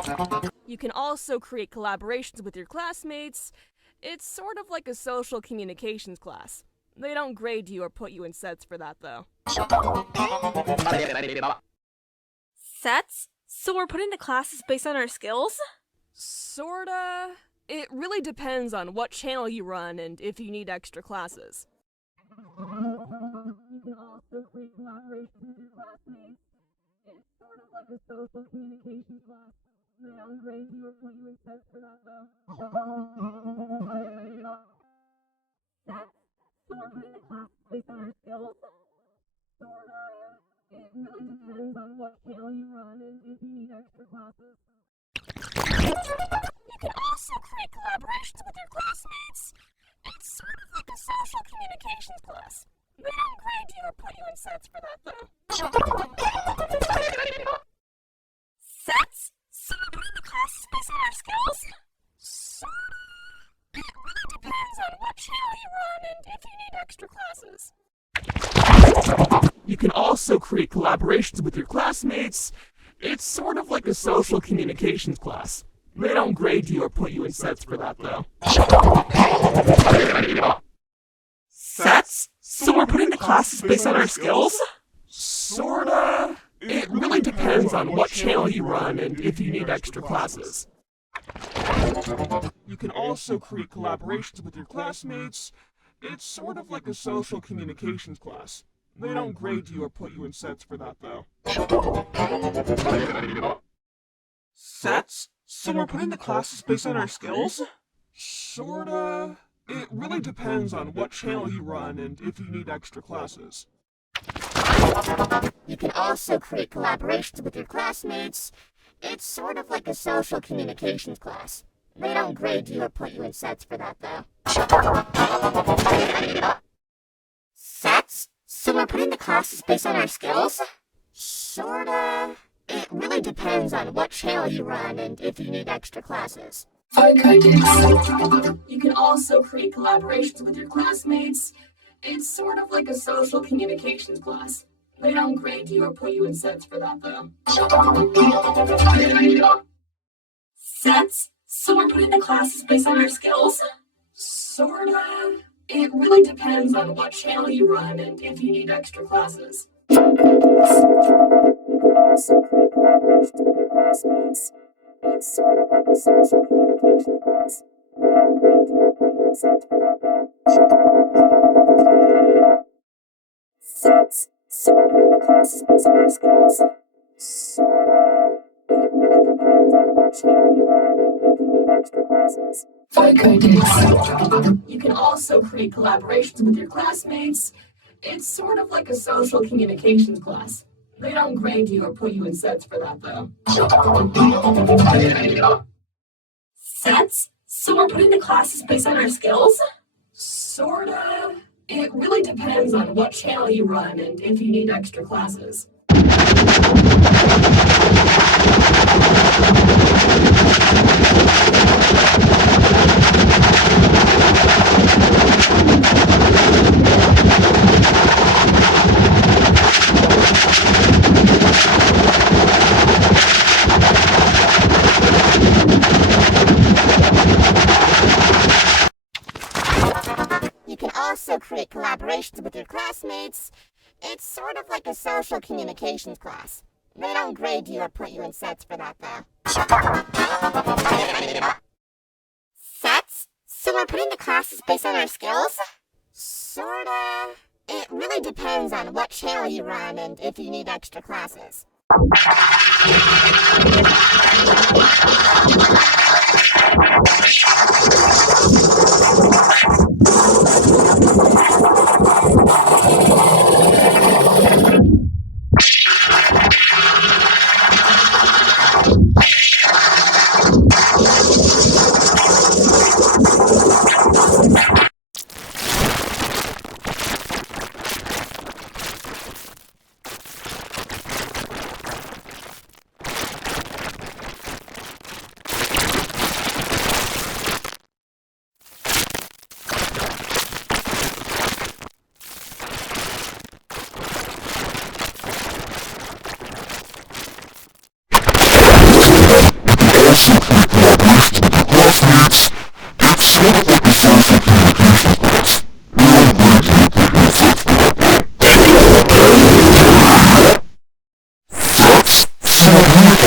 You can also create collaborations with your classmates. It's sort of like a social communications class. They don't grade you or put you in sets for that, though. Sets? So we're put into classes based on our skills? Sorta. It really depends on what channel you run and if you need extra classes. You can also create collaborations with your classmates. It's sort of like a social communications class. They don't grade you or put you in sets for that, though. Sets? So we're put into classes based on our skills? Sorta. It really depends on what channel you run and if you need extra classes. You can also create collaborations with your classmates. It's sort of like a social communications class. They don't grade you or put you in sets for that, though. Sets? So we're put into classes based on our skills? Sorta. It really depends on what channel you run and if you need extra classes. You can also create collaborations with your classmates. It's sort of like a social communications class. They don't grade you or put you in sets for that, though. Sets? So we're put into classes based on our skills? Sorta. It really depends on what channel you run and if you need extra classes. You can also create collaborations with your classmates. It's sort of like a social communications class. They don't grade you or put you in sets for that, though. Sets? So we're put into classes based on our skills? Sorta. It really depends on what channel you run and if you need extra classes. You can also create collaborations with your classmates. It's sort of like a social communications class. They don't grade you or put you in sets for that, though. Sets? So we're put into classes based on our skills? Sorta. It really depends on what channel you run and if you need extra classes. You can also create collaborations with your classmates. It's sort of like a social communications class. They don't grade you or put you in sets for that, though. Sets? So we're put into classes based on our skills? Sorta. It really depends on what channel you run and if you need extra classes. You can also create collaborations with your classmates. It's sort of like a social communication class. They don't grade you or put you in sets for that, though. Sets? So we're put into classes based on our skills? Sorta. It really depends on what channel you run and if you need extra classes. You can also create collaborations with your classmates. It's sort of like a social communications class. They don't grade you or put you in sets for that, though. Sets? So we're put into classes based on our skills? Sorta. It really depends on what channel you run and if you need extra classes. You can also create collaborations with your classmates. It's sort of like a social communications class. They don't grade you or put you in sets for that, though. Sets? So we're put into classes based on our skills? Sorta. It really depends on what channel you run and if you need extra classes.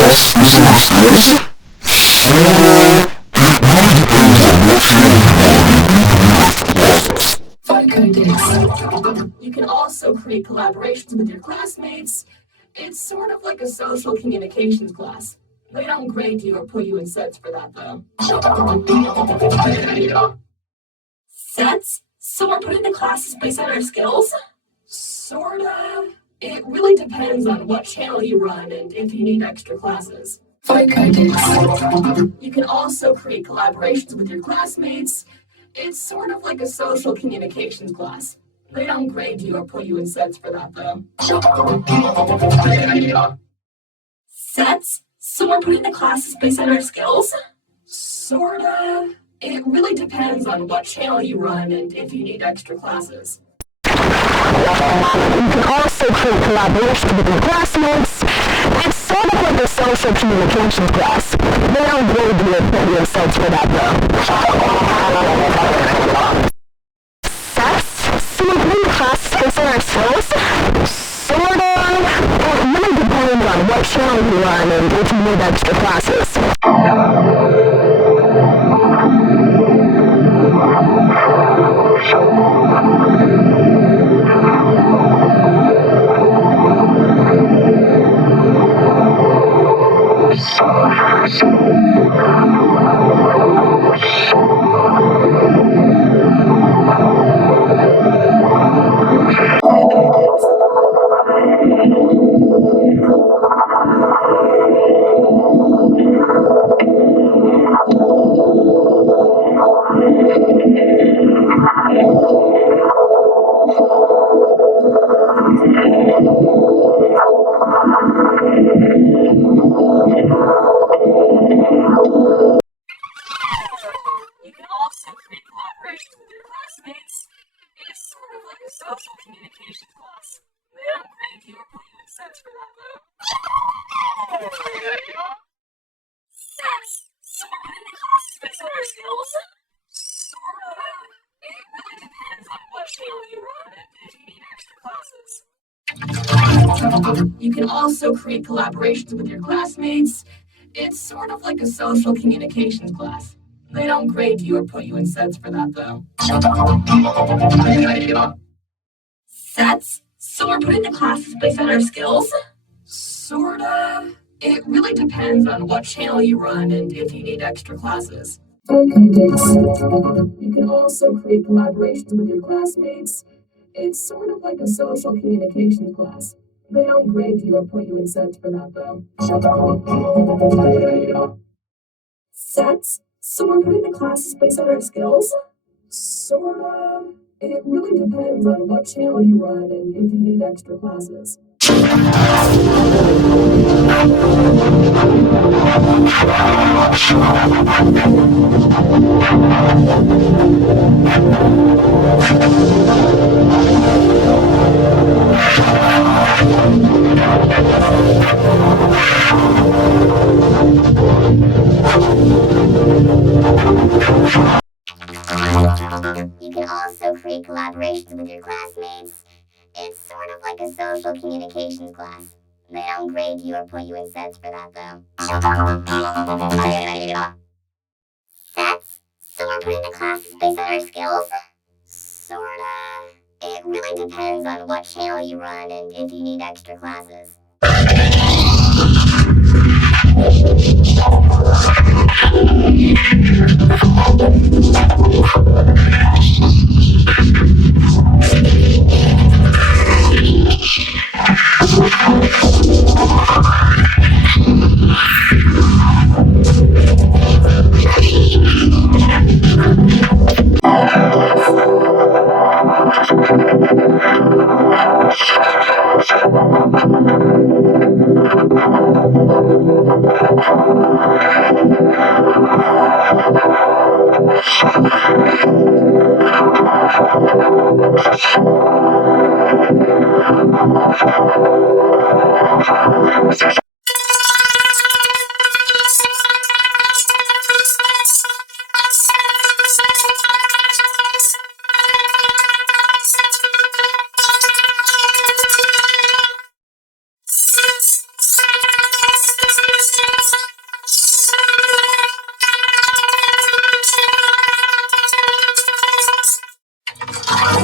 You can also create collaborations with your classmates. It's sort of like a social communications class. They don't grade you or put you in sets for that, though. Sets? So we're putting the classes based on our skills? Sort of. It really depends on what channel you run and if you need extra classes. You can also create collaborations with your classmates. It's sort of like a social communications class. They don't grade you or put you in sets for that, though. Sets? So we're putting the classes based on our skills? Sort of. It really depends on what channel you run and if you need extra classes. You can also create collaborations with your classmates. It's sort of like a social communications class. They don't grade you or put you in sets for that, though. Sets? So we're putting the classes based on our skills? Sort of. It really depends on what channel you run and if you need extra classes. You can also create collaborations with your classmates. It's sort of like a social communications class. They don't grade you or put you in sets for that, though. Sets? So we're putting the classes based on our skills? Sort of. It really depends on what channel you run and if you need extra classes. You can also create collaborations with your classmates. It's sort of like a social communications class. They don't grade you or put you in sets for that, though. Sets? So we're putting the classes based on our skills? Sort of. It really depends on what channel you run and if you need extra classes. You can also create collaborations with your classmates. It's sort of like a social communications class. They don't grade you or put you in sets for that, though. Sets? So we're putting the classes based on our skills? Sort of. It really depends on what channel you run and if you need extra classes. You can also create collaborations with your classmates. It's sort of like a social communications class. They don't grade you or put you in sets for that, though. Sets? So we're putting the classes based on our skills? Sort of. It really depends on what channel you run and if you need extra classes.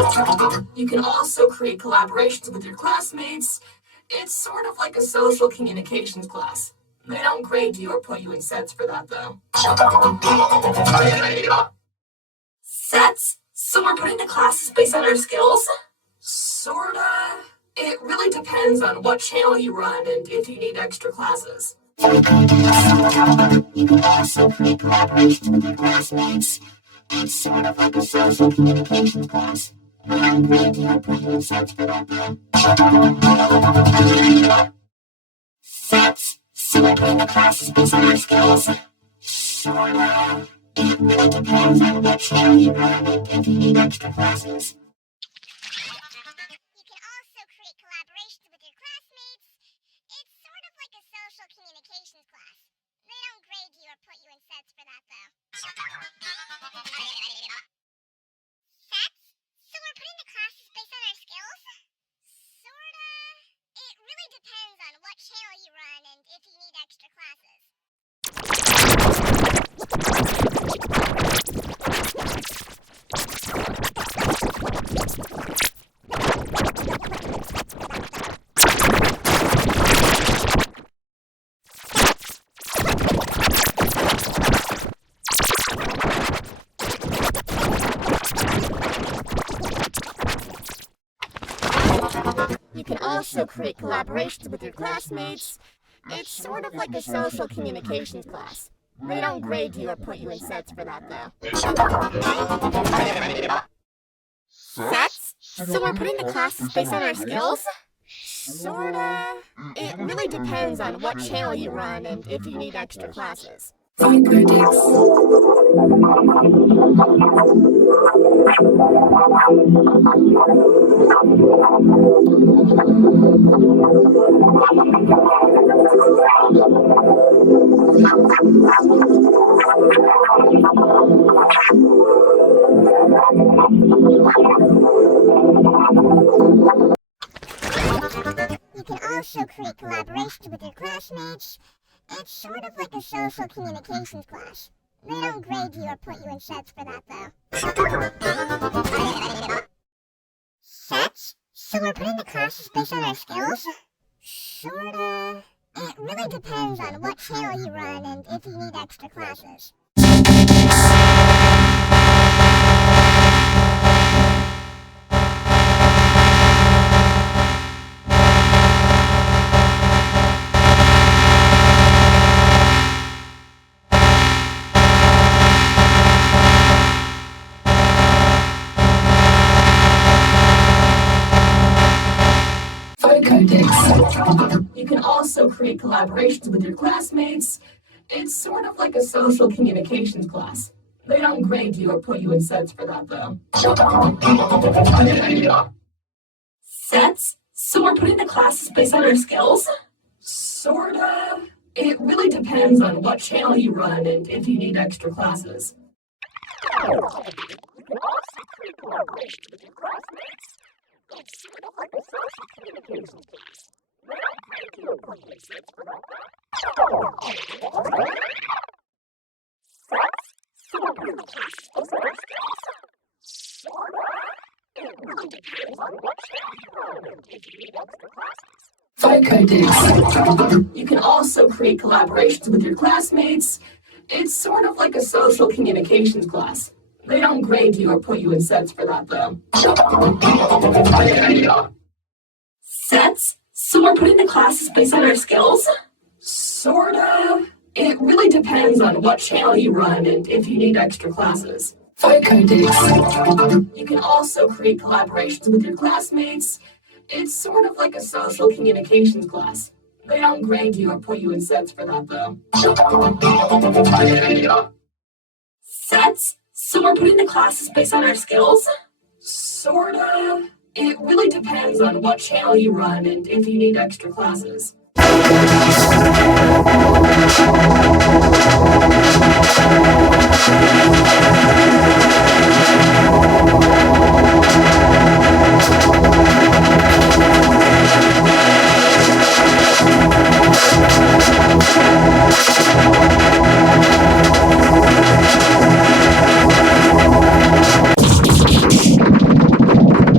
You can also create collaborations with your classmates. It's sort of like a social communications class. They don't grade you or put you in sets for that, though. Sets? So we're putting the classes based on our skills? Sorta. It really depends on what channel you run and if you need extra classes. You can also create collaborations with your classmates. It's sort of like a social communications class. They don't grade you or put you in sets for that, though. Sets? So we're putting the classes based on our skills? Sorta. It really depends on what channel you run and if you need extra classes. You can also create collaborations with your classmates. It's sort of like a social communications class. They don't grade you or put you in sets for that, though. Sets? So we're putting the classes based on our skills? Sorta. It really depends on what channel you run and if you need extra classes. You can also create collaborations with your classmates. It's sort of like a social communications class. They don't grade you or put you in sets for that, though. Sets? So we're putting the classes based on our skills? Sorta. It really depends on what channel you run and if you need extra classes. You can also create collaborations with your classmates. It's sort of like a social communications class. They don't grade you or put you in sets for that, though. Sets? So we're putting the classes based on our skills? Sorta. It really depends on what channel you run and if you need extra classes. You can also create collaborations with your classmates. It's sort of like a social communications class. They don't grade you or put you in sets for that, though. Sets? So we're putting the classes based on our skills? Sorta. It really depends on what channel you run and if you need extra classes. You can also create collaborations with your classmates. It's sort of like a social communications class. They don't grade you or put you in sets for that, though. Sets? So we're putting the classes based on our skills? Sorta. It really depends on what channel you run and if you need extra classes. You can also create collaborations with your classmates. It's sort of like a social communications class. They don't grade you or put you in sets for that, though. Sets? So we're putting the classes based on our skills? Sorta. It really depends on what channel you run and if you need extra classes. You can also create collaborations with your classmates. It's sort of like a social communications class. They don't grade you or put you in sets for that, though. Sets? So we're putting the classes based on our skills? Sorta. It really depends on what channel you run and if you need extra classes.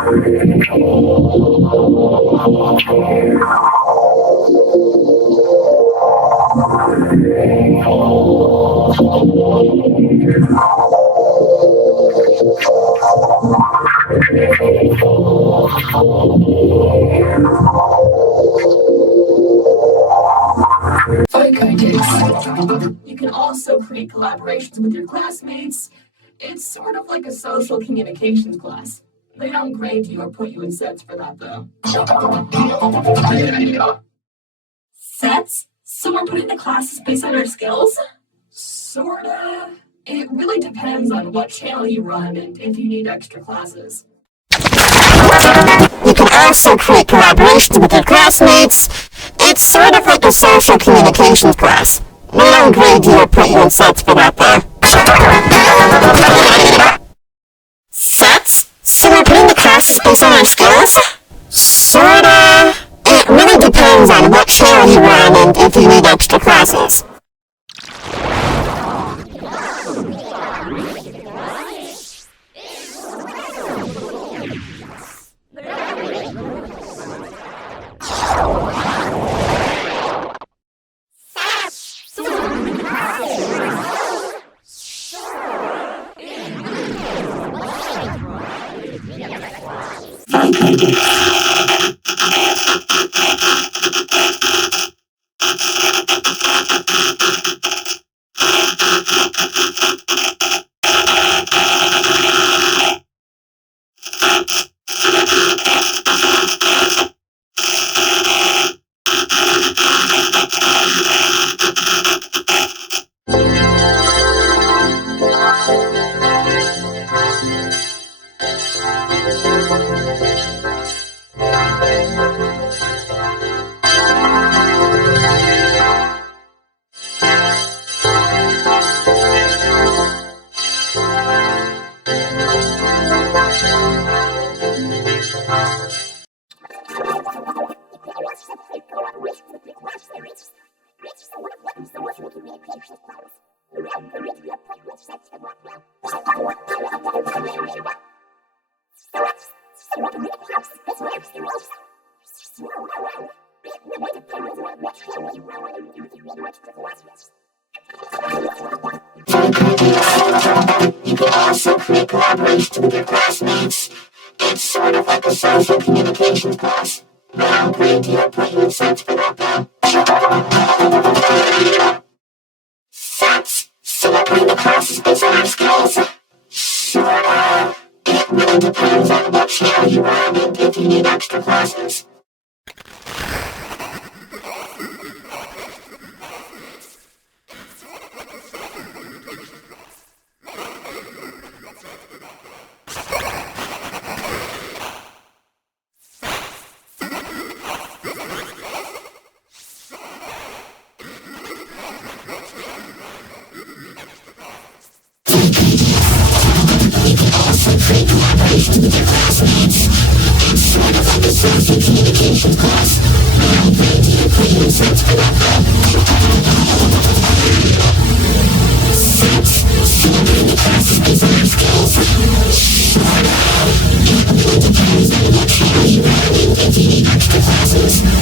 You can also create collaborations with your classmates. It's sort of like a social communications class. They don't grade you or put you in sets for that, though. Sets? So we're putting the classes based on our skills? Sorta. It really depends on what channel you run and if you need extra classes. You can also create collaborations with your classmates. It's sort of like a social communications class. They don't grade you or put you in sets for that though. Sets? So we're putting the classes based on our skills? Sorta. It really depends on what channel you run and if you need extra classes. You can also create collaborations with your classmates. It's sort of like a social communications class. They don't grade you or put you in sets for that though. Sets? So we're putting the classes based on our skills? Sorta. It really depends on what channel you run and if you need extra classes.